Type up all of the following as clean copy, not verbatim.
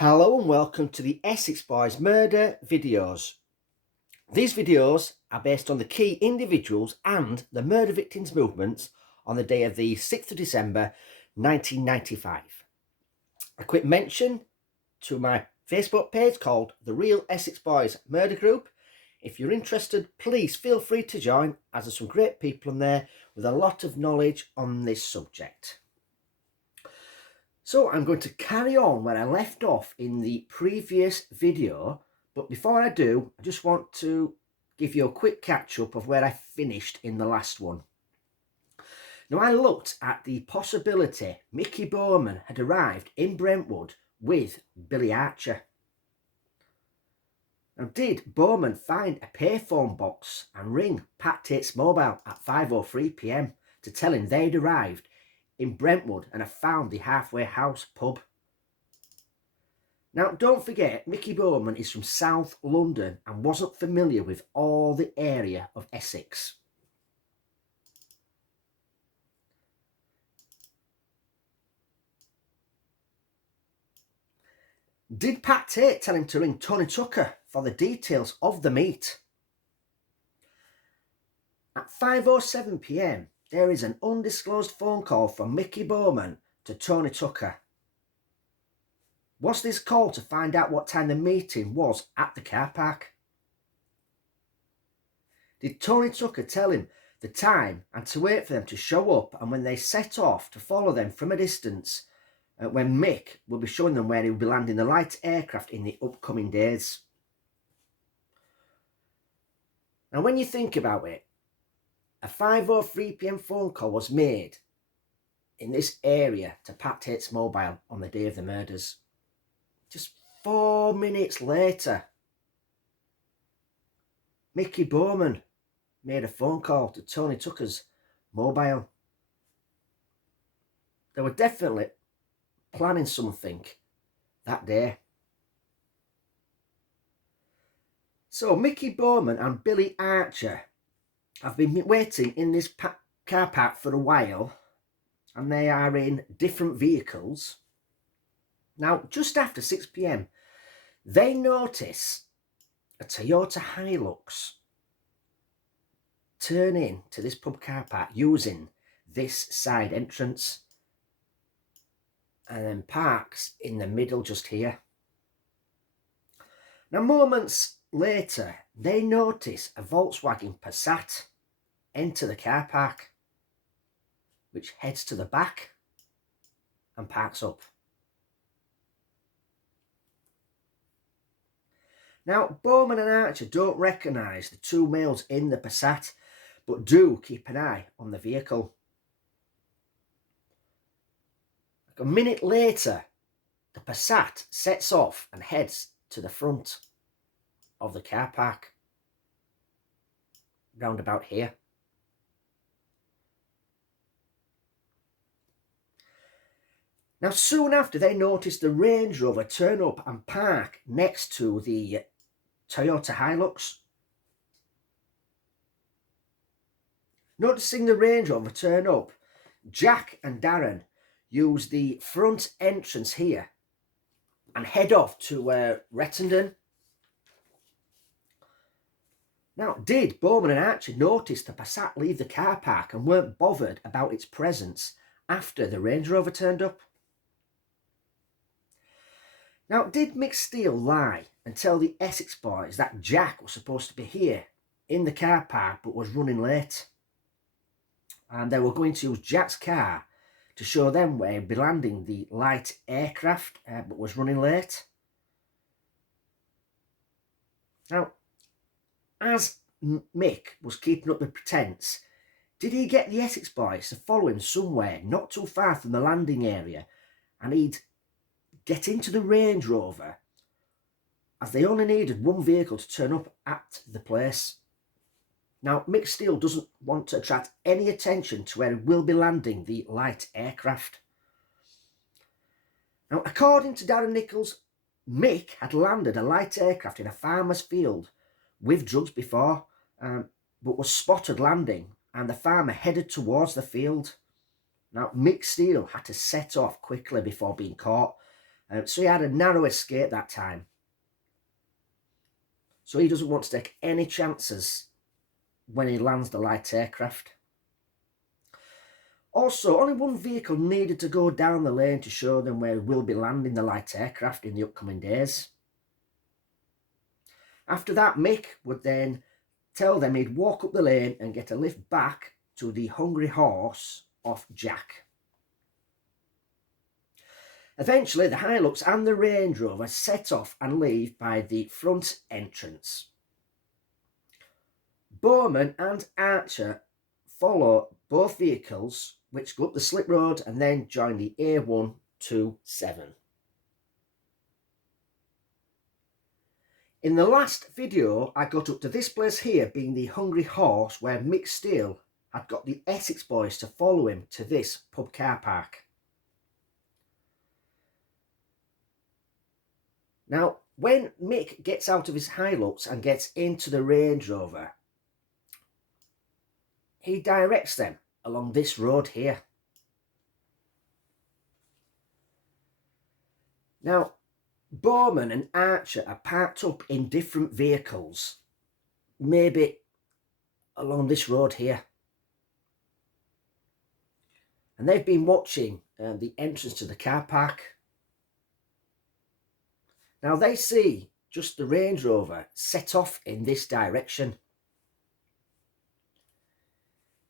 Hello and welcome to the Essex Boys Murder videos. These videos are based on the key individuals and the murder victims' movements on the day of the 6th of December 1995. A quick mention to my Facebook page called The Real Essex Boys Murder Group. If you're interested, please feel free to join, as there's some great people in there with a lot of knowledge on this subject. So I'm going to carry on where I left off in the previous video, but before I do, I just want to give you a quick catch up of where I finished in the last one. Now, I looked at the possibility Mickey Bowman had arrived in Brentwood with Billy Archer. Now, did Bowman find a payphone box and ring Pat Tates' mobile at 5:03 p.m. to tell him they'd arrived in Brentwood and have found the Halfway House pub? Now, don't forget, Mickey Bowman is from South London and wasn't familiar with all the area of Essex. Did Pat Tate tell him to ring Tony Tucker for the details of the meet? At 5:07 p.m, there is an undisclosed phone call from Mickey Bowman to Tony Tucker. Was this call to find out what time the meeting was at the car park? Did Tony Tucker tell him the time and to wait for them to show up, and when they set off to follow them from a distance, when Mick will be showing them where he will be landing the light aircraft in the upcoming days? Now, when you think about it, a 5:03 p.m. phone call was made in this area to Pat Tates' mobile on the day of the murders. Just 4 minutes later, Mickey Bowman made a phone call to Tony Tucker's mobile. They were definitely planning something that day. So Mickey Bowman and Billy Archer have been waiting in this car park for a while, and they are in different vehicles. Now, just after 6 p.m, they notice a Toyota Hilux turn in to this pub car park using this side entrance, and then parks in the middle just here. Now, moments later, they notice a Volkswagen Passat enter the car park, which heads to the back and parks up. Now, Bowman and Archer don't recognise the two males in the Passat, but do keep an eye on the vehicle. A minute later, the Passat sets off and heads to the front of the car park, round about here. Now, soon after, they notice the Range Rover turn up and park next to the Toyota Hilux. Noticing the Range Rover turn up, Jack and Darren use the front entrance here and head off to Rettendon. Now, did Bowman and Archer notice the Passat leave the car park and weren't bothered about its presence after the Range Rover turned up? Now, did Mick Steele lie and tell the Essex boys that Jack was supposed to be here in the car park but was running late, and they were going to use Jack's car to show them where he'd be landing the light aircraft but was running late? Now, as Mick was keeping up the pretense, did he get the Essex boys to follow him somewhere not too far from the landing area, and he'd get into the Range Rover, as they only needed one vehicle to turn up at the place? Now, Mick Steele doesn't want to attract any attention to where he will be landing the light aircraft. Now, according to Darren Nichols, Mick had landed a light aircraft in a farmer's field with drugs before, but was spotted landing, and the farmer headed towards the field. Now, Mick Steele had to set off quickly before being caught, So he had a narrow escape that time. So he doesn't want to take any chances when he lands the light aircraft. Also, only one vehicle needed to go down the lane to show them where we'll be landing the light aircraft in the upcoming days. After that, Mick would then tell them he'd walk up the lane and get a lift back to the Hungry Horse off Jack. Eventually, the Hilux and the Range Rover set off and leave by the front entrance. Bowman and Archer follow both vehicles, which go up the slip road and then join the A127. In the last video, I got up to this place here being the Hungry Horse, where Mick Steele had got the Essex Boys to follow him to this pub car park. Now, when Mick gets out of his Hilux and gets into the Range Rover, he directs them along this road here. Now, Bowman and Archer are parked up in different vehicles, maybe along this road here. And they've been watching the entrance to the car park. Now they see just the Range Rover set off in this direction.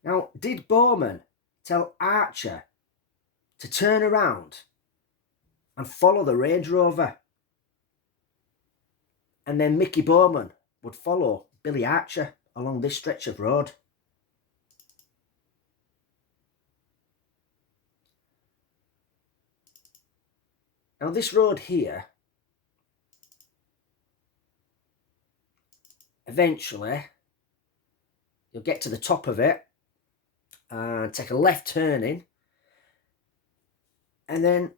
Now, did Bowman tell Archer to turn around and follow the Range Rover? And then Mickey Bowman would follow Billy Archer along this stretch of road. Now this road here, eventually you'll get to the top of it and take a left turning, and then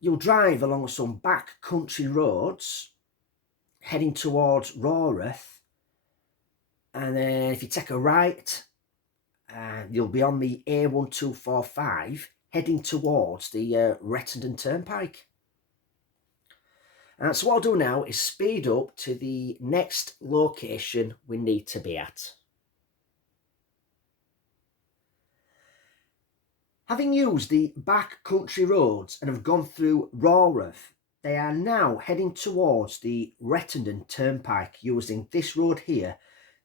you'll drive along some back country roads heading towards Rawrath, and then if you take a right, you'll be on the A1245 heading towards the Rettendon Turnpike. So what I'll do now is speed up to the next location we need to be at. Having used the back country roads and have gone through Rawrath, they are now heading towards the Rettendon Turnpike using this road here,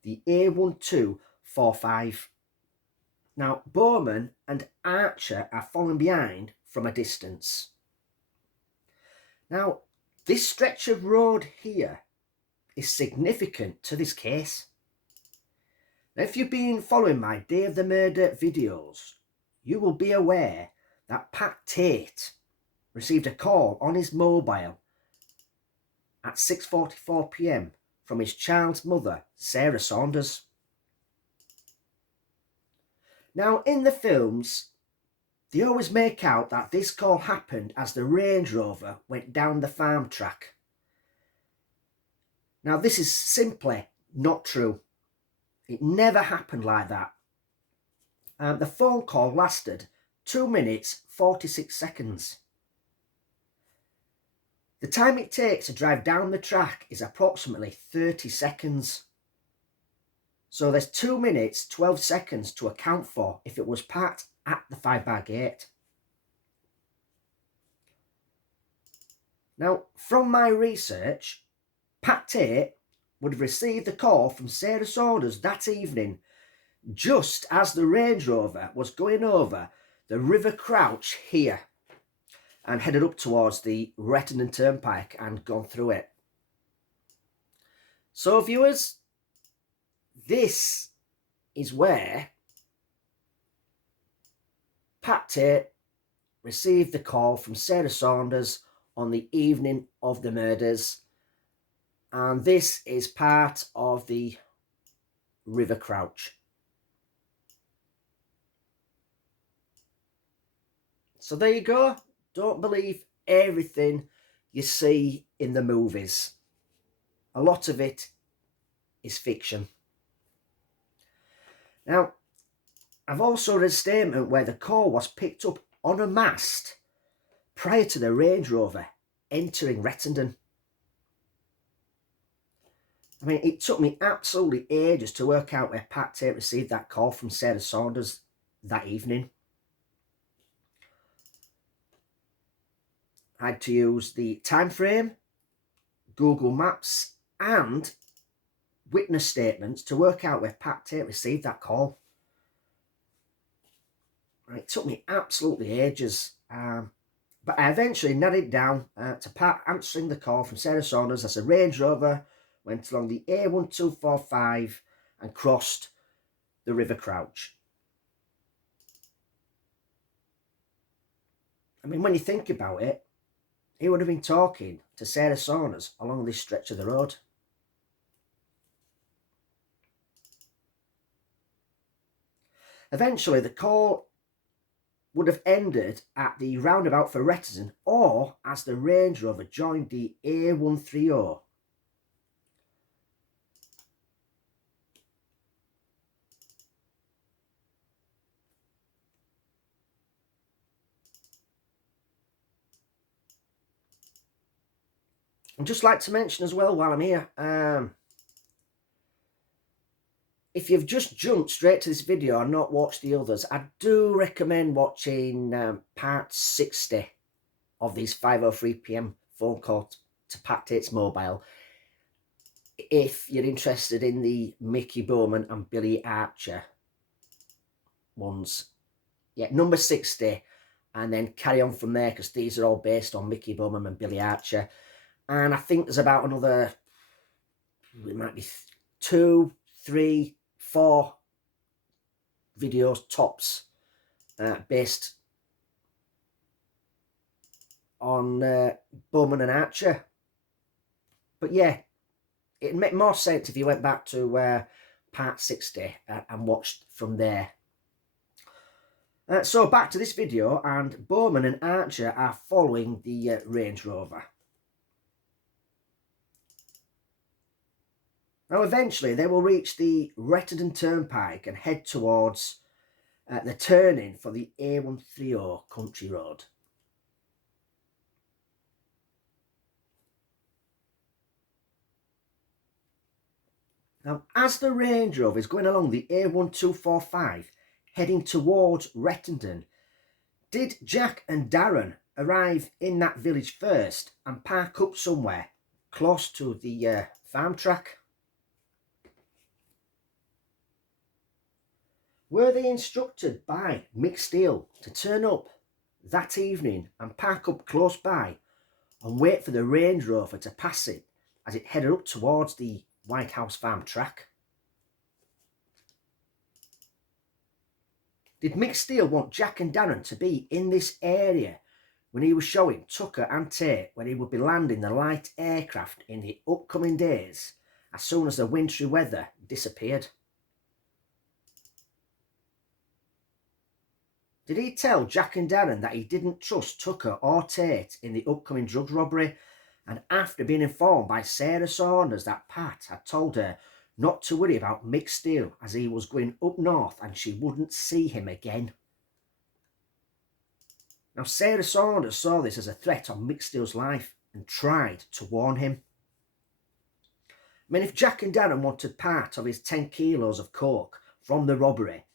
the A1245. Now, Bowman and Archer are following behind from a distance. Now, this stretch of road here is significant to this case. Now, if you've been following my Day of the Murder videos, you will be aware that Pat Tates received a call on his mobile at 6:44 p.m. from his child's mother, Sarah Saunders. Now, in the films, they always make out that this call happened as the Range Rover went down the farm track. Now, this is simply not true. It never happened like that. The phone call lasted 2 minutes 46 seconds. The time it takes to drive down the track is approximately 30 seconds. So there's 2 minutes 12 seconds to account for if it was parked at the 5-bar gate. Now, from my research, Pat Tate would have received the call from Sarah Saunders that evening just as the Range Rover was going over the River Crouch here and headed up towards the Rettendon Turnpike and gone through it. So viewers, this is where Pat Tate received the call from Sarah Saunders on the evening of the murders, and this is part of the River Crouch. So there you go. Don't believe everything you see in the movies. A lot of it is fiction. Now, I've also read a statement where the call was picked up on a mast prior to the Range Rover entering Rettendon. I mean, it took me absolutely ages to work out where Pat Tates received that call from Sarah Saunders that evening. I had to use the time frame, Google Maps and witness statements to work out where Pat Tates received that call. It took me absolutely ages, but I eventually narrowed it down to Pat answering the call from Sarah Saunders as a Range Rover went along the A1245 and crossed the River Crouch. I mean, when you think about it, he would have been talking to Sarah Saunders along this stretch of the road. Eventually, the call would have ended at the roundabout for Rettendon or as the Range Rover joined the A130. I'd just like to mention as well while I'm here, if you've just jumped straight to this video and not watched the others, I do recommend watching part 60 of these 5:03 p.m. phone call to Pat Tates mobile if you're interested in the Mickey Bowman and Billy Archer ones. Yeah, number 60, and then carry on from there because these are all based on Mickey Bowman and Billy Archer. And I think there's about another, it might be 2, 3, 4 videos tops based on Bowman and Archer. But yeah, it'd make more sense if you went back to part 60 and watched from there. So back to this video, and Bowman and Archer are following the Range Rover. Now eventually they will reach the Rettendon Turnpike and head towards the turning for the A130 country road. Now as the Range Rover is going along the A1245 heading towards Rettendon, did Jack and Darren arrive in that village first and park up somewhere close to the farm track? Were they instructed by Mick Steele to turn up that evening and park up close by and wait for the Range Rover to pass it as it headed up towards the White House Farm track? Did Mick Steele want Jack and Darren to be in this area when he was showing Tucker and Tate when he would be landing the light aircraft in the upcoming days as soon as the wintry weather disappeared? Did he tell Jack and Darren that he didn't trust Tucker or Tate in the upcoming drugs robbery, and after being informed by Sarah Saunders that Pat had told her not to worry about Mick Steele as he was going up north and she wouldn't see him again? Now Sarah Saunders saw this as a threat on Mick Steele's life and tried to warn him. I mean, if Jack and Darren wanted part of his 10 kilos of coke from the robbery,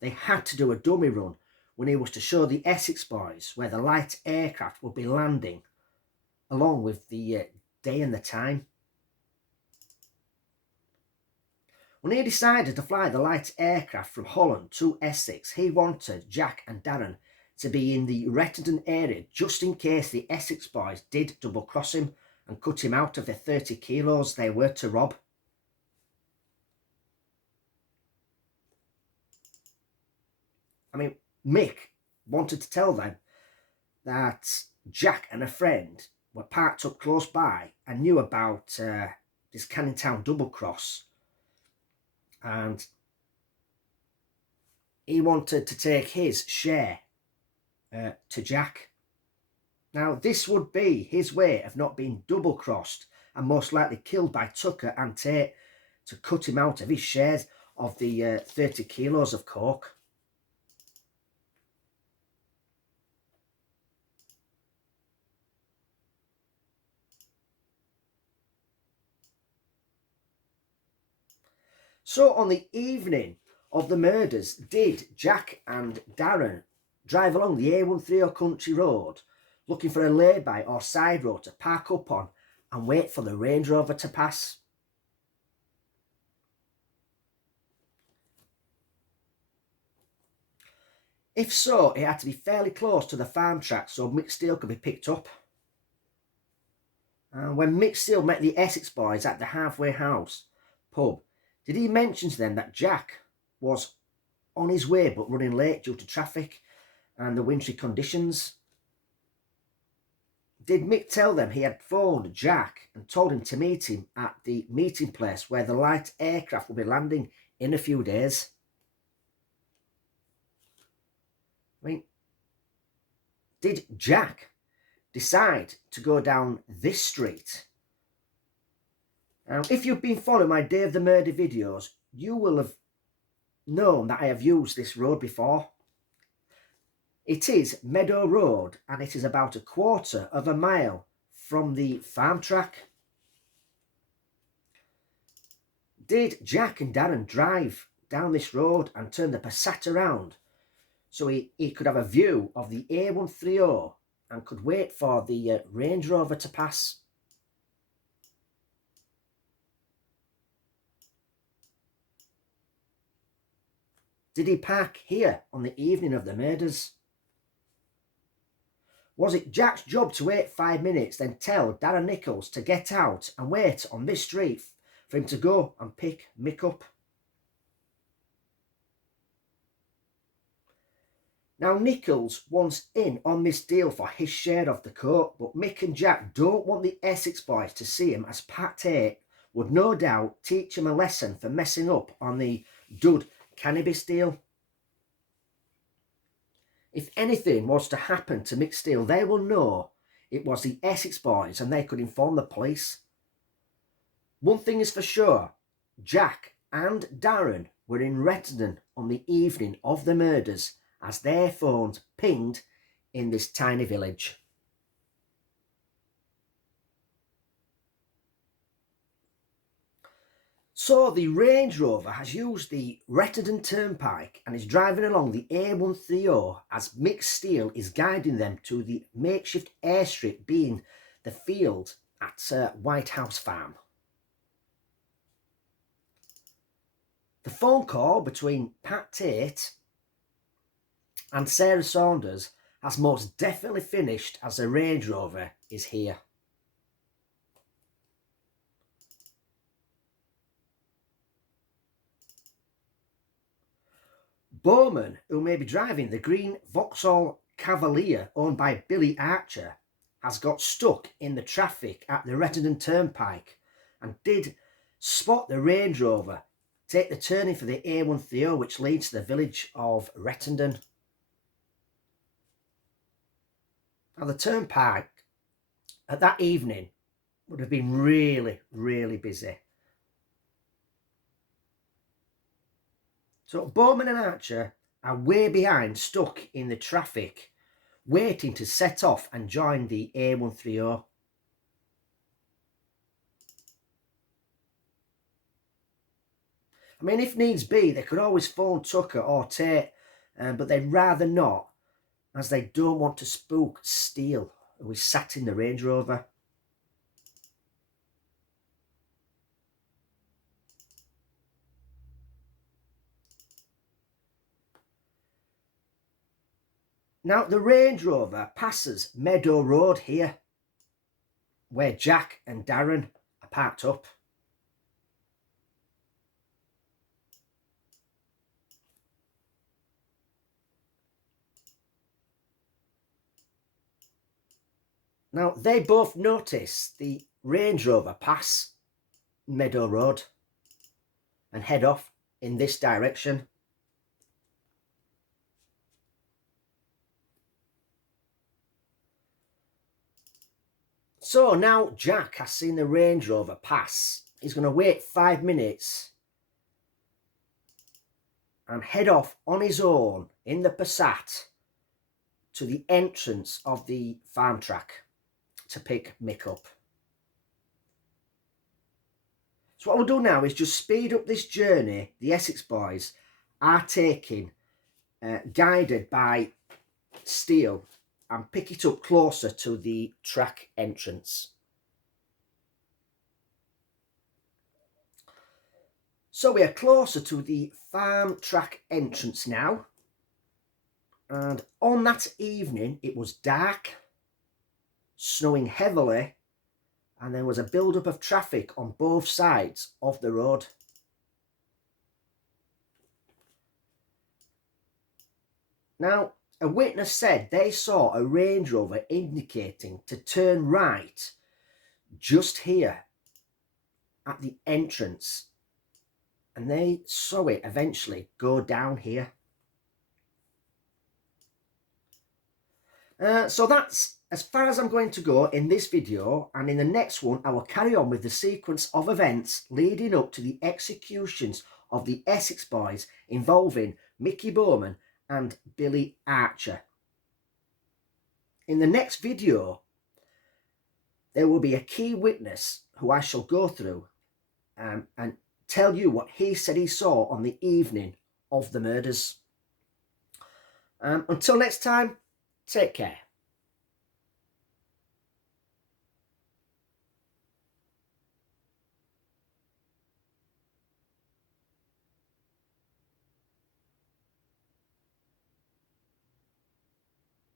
they had to do a dummy run when he was to show the Essex Boys where the light aircraft would be landing, along with the day and the time. When he decided to fly the light aircraft from Holland to Essex, he wanted Jack and Darren to be in the Rettendon area just in case the Essex Boys did double cross him and cut him out of the 30 kilos they were to rob. I mean, Mick wanted to tell them that Jack and a friend were parked up close by and knew about this Canning Town double cross, and he wanted to take his share to Jack. Now this would be his way of not being double crossed and most likely killed by Tucker and Tate to cut him out of his shares of the 30 kilos of coke. So on the evening of the murders, did Jack and Darren drive along the A130 country road looking for a lay-by or side road to park up on and wait for the Range Rover to pass? If so, it had to be fairly close to the farm track so Mick Steele could be picked up. And when Mick Steele met the Essex Boys at the Halfway House pub, did he mention to them that Jack was on his way but running late due to traffic and the wintry conditions? Did Mick tell them he had phoned Jack and told him to meet him at the meeting place where the light aircraft will be landing in a few days? I mean, did Jack decide to go down this street? Now, if you've been following my Day of the Murder videos, you will have known that I have used this road before. It is Meadow Road and it is about 1/4 of a mile from the farm track. Did Jack and Darren drive down this road and turn the Passat around so he could have a view of the A130 and could wait for the Range Rover to pass? Did he park here on the evening of the murders? Was it Jack's job to wait 5 minutes, then tell Darren Nichols to get out and wait on this street for him to go and pick Mick up? Now, Nichols wants in on this deal for his share of the coke, but Mick and Jack don't want the Essex Boys to see him, as Pat Tates would no doubt teach him a lesson for messing up on the dud cannabis deal. If anything was to happen to Mick Steele, they will know it was the Essex Boys and they could inform the police. One thing is for sure, Jack and Darren were in Rettendon on the evening of the murders as their phones pinged in this tiny village. So the Range Rover has used the Rettendon Turnpike and is driving along the A130 as Mick Steele is guiding them to the makeshift airstrip being the field at White House Farm. The phone call between Pat Tates and Sarah Saunders has most definitely finished as the Range Rover is here. Bowman, who may be driving the green Vauxhall Cavalier owned by Billy Archer, has got stuck in the traffic at the Rettendon Turnpike and did spot the Range Rover take the turning for the A130 which leads to the village of Rettendon. Now, the turnpike at that evening would have been really, really busy. So Bowman and Archer are way behind, stuck in the traffic, waiting to set off and join the A130. I mean, if needs be, they could always phone Tucker or Tate, but they'd rather not, as they don't want to spook Steele, who is sat in the Range Rover. Now, the Range Rover passes Meadow Road here, where Jack and Darren are parked up. Now, they both notice the Range Rover pass Meadow Road and head off in this direction. So now Jack has seen the Range Rover pass. He's going to wait 5 minutes and head off on his own in the Passat to the entrance of the farm track to pick Mick up. So what we'll do now is just speed up this journey the Essex boys are taking, guided by Steele, and pick it up closer to the track entrance. So we are closer to the farm track entrance now, and on that evening it was dark, snowing heavily, and there was a build-up of traffic on both sides of the road. Now, a witness said they saw a Range Rover indicating to turn right just here at the entrance, and they saw it eventually go down here. So that's as far as I'm going to go in this video, and in the next one I will carry on with the sequence of events leading up to the executions of the Essex boys involving Mickey Bowman and Billy Archer. In the next video there will be a key witness who I shall go through and tell you what he said he saw on the evening of the murders. Until next time, take care.